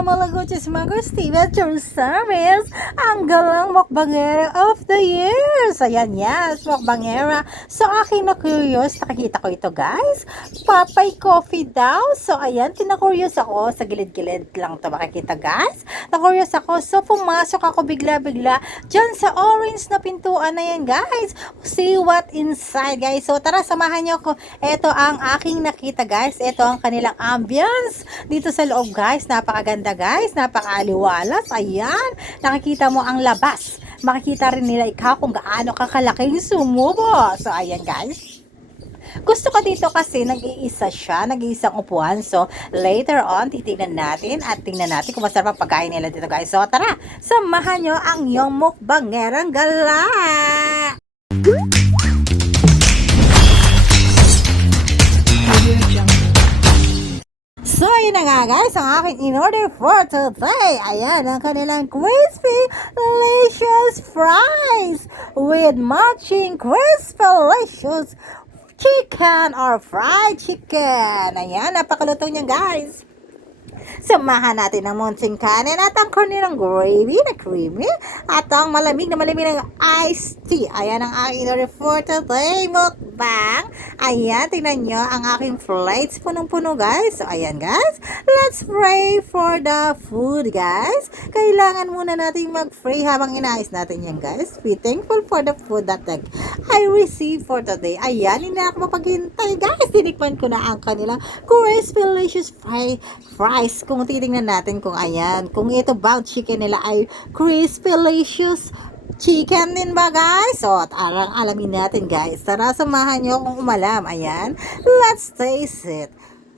Malagutis Magos TV at your service, ang galang mukbangera of the year. So yan, yes, mukbangera. So akin na curious, nakikita ko ito guys, Papay Coffee daw. So ayan, kina-curious ako, sa gilid-gilid lang ito makikita guys. Na-curious ako, so pumasok ako bigla-bigla dyan sa orange na pintuan na yan guys. See what inside guys. So tara, samahan niyo ako. Ito ang aking nakita guys, ito ang kanilang ambience dito sa loob guys. Napakaganda guys, napakaaliwalas. Ayan, nakikita mo ang labas. Makikita rin nila ikaw kung gaano kakalaking sumubo. So ayan guys, gusto ko dito kasi nag-iisa siya, nag-iisang upuan. So, later on, titignan natin at tingnan natin kung masarap ang pagkain nila dito guys. So, tara, samahan nyo ang iyong mukbangerang gala! So, yun na nga guys, ang aking in-order for today. Ayan, ang kanilang crispy, delicious fries with matching crispy, delicious chicken or fried chicken. Ayan, napakaluto niya guys. Samahan natin ang munting kanin at ang kanilang gravy na creamy at ang malamig na iced tea. Ayan ang aking order for today mukbang. Ayan, tingnan nyo ang aking plates punong-puno guys. So ayan guys, let's pray for the food guys. Kailangan muna natin mag-pray habang inaayos natin yan guys. Be thankful for the food that I receive for today. Ayan, hindi na ako mapaghintay guys. Tinikman ko na ang kanilang crispy delicious fries. Kung titingnan natin kung ayan, kung ito bang chicken nila ay crispy delicious chicken din ba guys? So, tarang alamin natin guys. Tara, samahan nyo kung umalam. Ayan, let's taste it.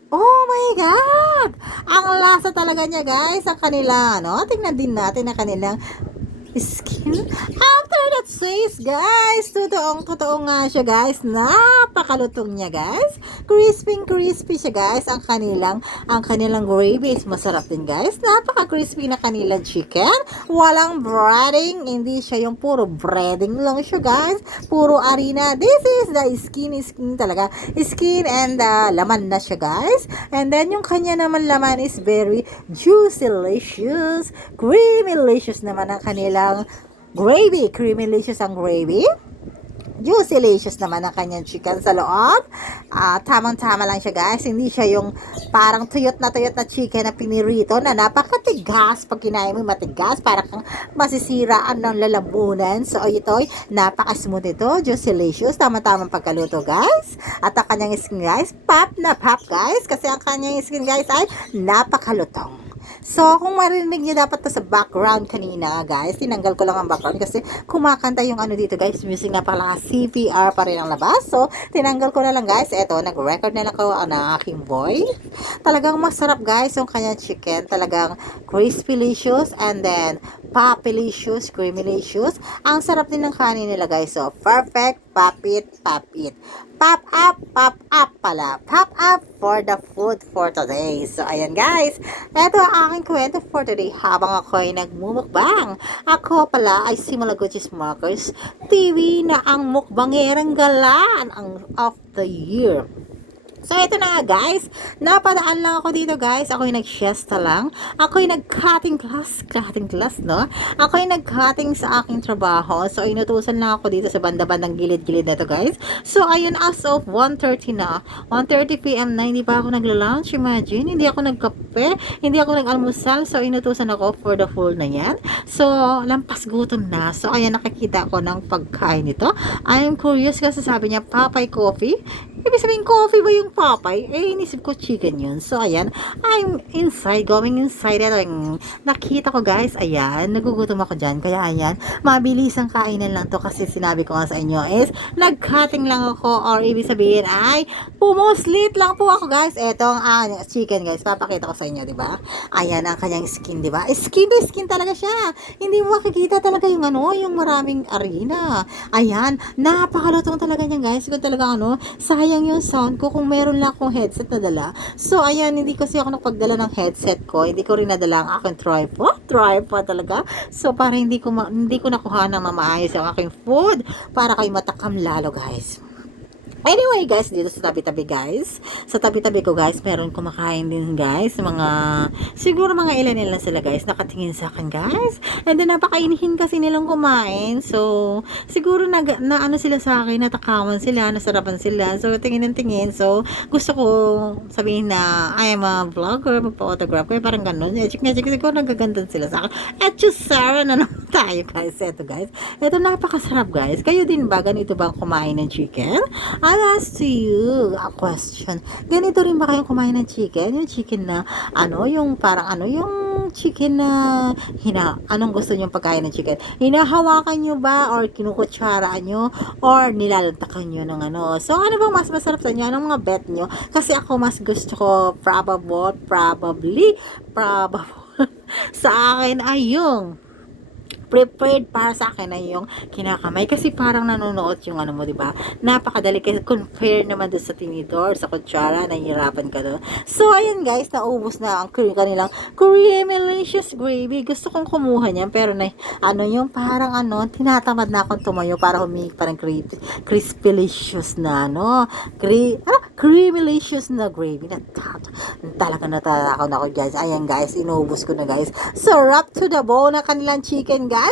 Oh my God! Ang lasa talaga niya guys, ang kanila, no? Tingnan din natin ang kanilang skin. After that says guys, totoo nga siya guys, napakalutong niya guys, crispy siya guys. Ang kanilang gravy is masarap din guys, napaka crispy na kanilang chicken, walang breading, hindi siya yung puro breading lang siya guys, puro harina. This is the skin talaga, skin and laman na siya guys. And then yung kanya naman laman is very juicy delicious, creamy delicious naman ang kanilang gravy, creamy delicious ang gravy, juicy delicious naman ang kanyang chicken sa loob. Tamang-tama lang siya guys, hindi siya yung parang tuyot na chicken na pinirito na napakatigas. Pag kinain mo matigas, parang kang masisiraan ng lalamunan. So ito, napaka-smooth ito, juicy delicious, tamang-tamang pagkaluto guys. At ang kanyang skin guys, pop na pop guys, kasi ang kanyang skin guys ay napakalutong. So, kung marinig nyo dapat to sa background kanina, guys, tinanggal ko lang ang background kasi kumakanta yung ano dito, guys, music na pala, CPR pa rin ang labas. So, tinanggal ko na lang, guys. Eto, nag-record na lang ko ng aking voice. Talagang masarap, guys, yung kanyang chicken. Talagang crispy-licious and then popilicious, creamy-licious. Ang sarap din ng kanin nila, guys. So, perfect, pop it. Pop up pala. Pop up for the food for today. So, ayan guys. Ito ang aking kwento for today habang ako ay nagmumukbang. Ako pala ay si Malagutis Markers TV na ang mukbangerang galaan of the year. So, ito na nga guys, napadaan lang ako dito guys, ako yung nag-siesta lang, ako yung nag-cutting class, no? Ako yung nag-cutting sa aking trabaho, so inutusan lang ako dito sa banda-bandang gilid-gilid na to guys. So, ayun, as of 1:30 na, 1:30 PM na, hindi pa ako nagla-lunch, imagine, hindi ako nagkape, hindi ako nag-almusal, so inutusan ako for the full na yan. So, lampas gutom na, so ayan, nakikita ko ng pagkain nito. I am curious kasi sabi niya, Papay Coffee. Ibig sabihin, coffee ba yung Papay? Eh, inisip ko chicken yun. So, ayan. I'm going inside ito. Nakita ko, guys, ayan. Nagugutom ako dyan. Kaya, ayan. Mabilis ang kainan lang to kasi sinabi ko nga sa inyo is, nag-cutting lang ako or ibig sabihin ay, pumuslit lang po ako, guys. Etong chicken, guys. Papakita ko sa inyo, di ba? Ayan ang kanyang skin, di ba? Skin to skin talaga siya. Hindi mo makikita talaga yung yung maraming harina. Ayan. Napakalutong talaga niyan, guys. Kung talaga sayang yung sound ko kung meron lang akong headset na dala. So, ayan, hindi kasi ako nakapagdala ng headset ko. Hindi ko rin nadala ang aking tripod talaga. So, para hindi ko nakuha ng maayos yung aking food para kayo matakam lalo, guys. Anyway guys, dito sa tabi-tabi guys, sa tabi-tabi ko guys, meron kumakain din guys, mga, siguro mga ilan-ilan sila guys, nakatingin sa akin guys, and then napakainihin kasi nilang kumain, so, siguro na ano sila sa akin, natakawan sila, nasarapan sila, so tingin ng tingin, so, gusto ko sabihin na, I am a vlogger, magpa-autograph ko, parang ganun, check nga, siguro nagaganda sila sa akin, at just Sarah na naman tayo guys, eto napakasarap guys, kayo din ba, ganito ba kumain ng chicken? I'll ask to you a question. Ganito rin ba kayong kumain ng chicken? Yung chicken na, ano, yung parang ano, yung chicken na, anong gusto nyo pagkain ng chicken? Hinahawakan nyo ba? Or kinukutsaraan nyo? Or nilalantakan nyo ng ano? So, ano bang mas masarap sa inyo? Anong mga bet nyo? Kasi ako mas gusto ko, probably, sa akin ay yung prepared para sa akin ay yung kinakamay kasi parang nanonood yung ano mo, di ba? Napakadali kasi compare naman doon sa tinidor, sa kutsara, nahihirapan ka doon. So, ayan guys, naubos na ang kanilang Creamylicious gravy. Gusto kong kumuha niyan pero na, ano yung parang ano, tinatamad na akong tumayo para humingi parang crispylicious na ano, creamylicious na gravy. Talaga natatakaw na ako guys. Ayan guys, inubos ko na guys. Sarap to the bone na kanilang chicken guys.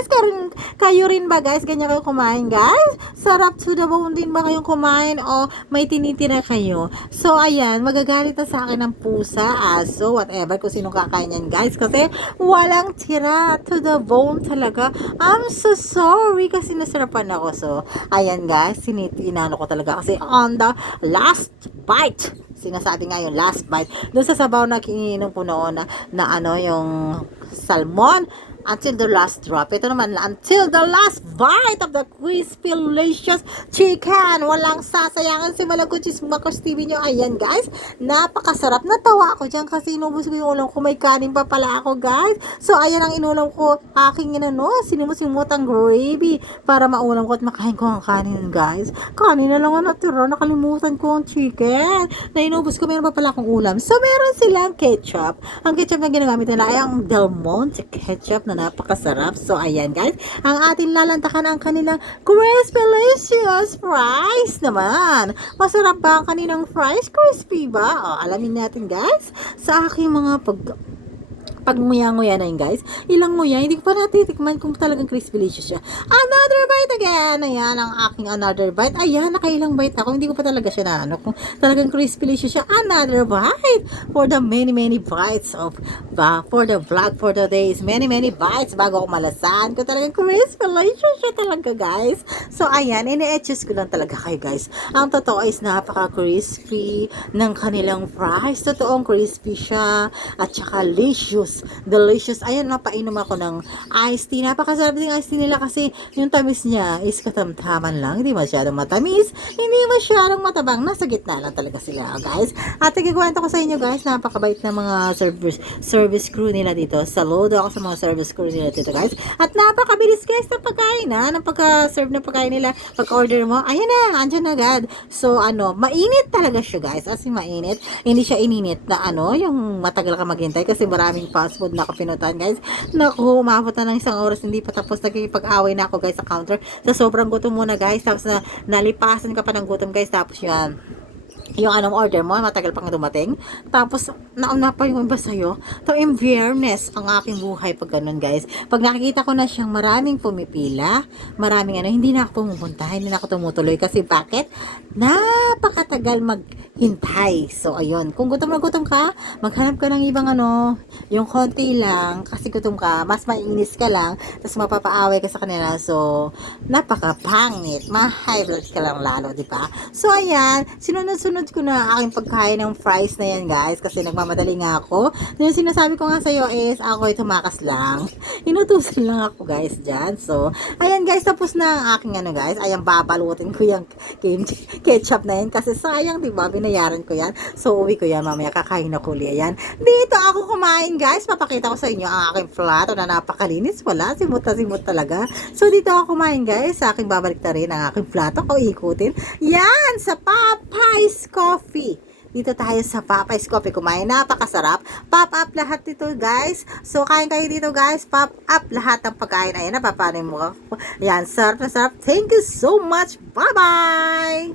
Kayo rin ba guys? Ganyan kayo kumain guys? Sarap to the bone din ba kayong kumain o may tinitira kayo? So ayan, magagalit na sa akin ng pusa, aso, whatever kung sino kakain yan guys. Kasi walang tira, to the bone talaga. I'm so sorry kasi nasarapan ako. So ayan guys, inano ko talaga kasi on the last bite. Sinasabi nga yung last bite. Doon sa sabaw na kininom ko noon na ano yung salmon until the last drop. Ito naman, until the last bite of the crispy, delicious chicken. Walang sasayangan si Malaguchis Marcos TV nyo. Ayan guys, napakasarap. Natawa ako dyan kasi inubos ko yung ulam ko. May kanin pa pala ako guys. So ayan ang inulam ko. Aking inano, sinimot-simotang gravy para maulam ko at makain ko ang kanin guys. Kanin na lang ang natira. Nakalimutan ko ang chicken. Na inubos ko, meron pa pala akong ulam. So meron silang ketchup. Ang ketchup na ginagamit nila ay ang Del Monte ketchup na napakasarap. So, ayan guys, ang ating lalantakan ang kanilang crispylicious fries naman. Masarap ba ang kanilang fries? Crispy ba? O, alamin natin guys sa aking mga pagmuya-nguya na yun guys. Ilang nguya, hindi ko pa natitikman kung talagang crispylicious siya. Another bite again. Ayan ang aking another bite. Ayan, nakailang bite ako. Hindi ko pa talaga siya na ano. Kung talagang crispylicious siya, another bite. For the many bites of, for the vlog for the days. Many bites bago ako malasan. Kung talagang crispylicious siya talaga guys. So, ayan, ini-etches ko lang talaga kayo guys. Ang totoo is napaka-crispy ng kanilang fries. Totoong crispy siya. At saka delicious. Ayan, napainom ako ng iced tea. Napakasarap din iced tea nila kasi yung tamis niya is katamtaman lang. Hindi masyadong matamis. Hindi masyadong matabang. Nasa gitna lang talaga sila, guys. At ikikwento ko sa inyo, guys, napakabait na mga service crew nila dito. Saludo ako sa mga service crew nila dito, guys. At napakabilis, guys, ng pagkain, ha? Ng pagka-serve ng pagkain nila. Pag-order mo, ayan na, andyan na agad. So, ano, mainit talaga siya, guys. As in, mainit. Hindi siya ininit na, ano, yung matagal ka maghintay kasi maraming fast food na kapinutan guys. Naku, umabot na ng isang oras, hindi pa tapos, nagkikipag-away na ako guys sa counter. Sa sobrang gutom muna guys, tapos na nalipasan ka pa ng gutom guys, tapos yan yung anong order mo, matagal pang dumating. Tapos, nauna pa yung iba sa'yo. So, in fairness, ang aking buhay pag ganun, guys. Pag nakikita ko na siyang maraming pumipila, maraming ano, hindi na ako pumupunta, hindi na ako tumutuloy. Kasi bakit? Napakatagal maghintay. So, ayun. Kung gutom na gutom ka, maghanap ka ng ibang ano, yung konti lang, kasi gutom ka, mas mainis ka lang, tapos mapapaaway ka sa kanila. So, napakapangit. Ma-high blood ka lang lalo, di ba? So, ayan. Sinunod ko na aking pagkain ng fries na yan guys kasi nagmamadali nga ako. Yung sinasabi ko nga sa'yo is ako ay tumakas lang. Inutusan lang ako guys dyan. So, ayan guys, tapos na ang aking ano guys. Ayan, babalutin ko yung ketchup na yan kasi sayang, diba? Binayaran ko yan. So, uwi ko yan mamaya. Kakain na kuli. Ayan. Dito ako kumain guys. Papakita ko sa inyo ang aking plato na napakalinis. Wala. Simot talaga. So, dito ako kumain guys. Sa aking babalik na rin ang aking plato. O ikutin. Yan! Sa Popeyes Coffee. dito tayo sa Popeyes Coffee kumain. Napakasarap. Pop up lahat dito, guys. So, kain kayo dito, guys. Pop up lahat ng pagkain. Ayan, napapanin mo. Ayan, sarap na sarap. Thank you so much. Bye-bye!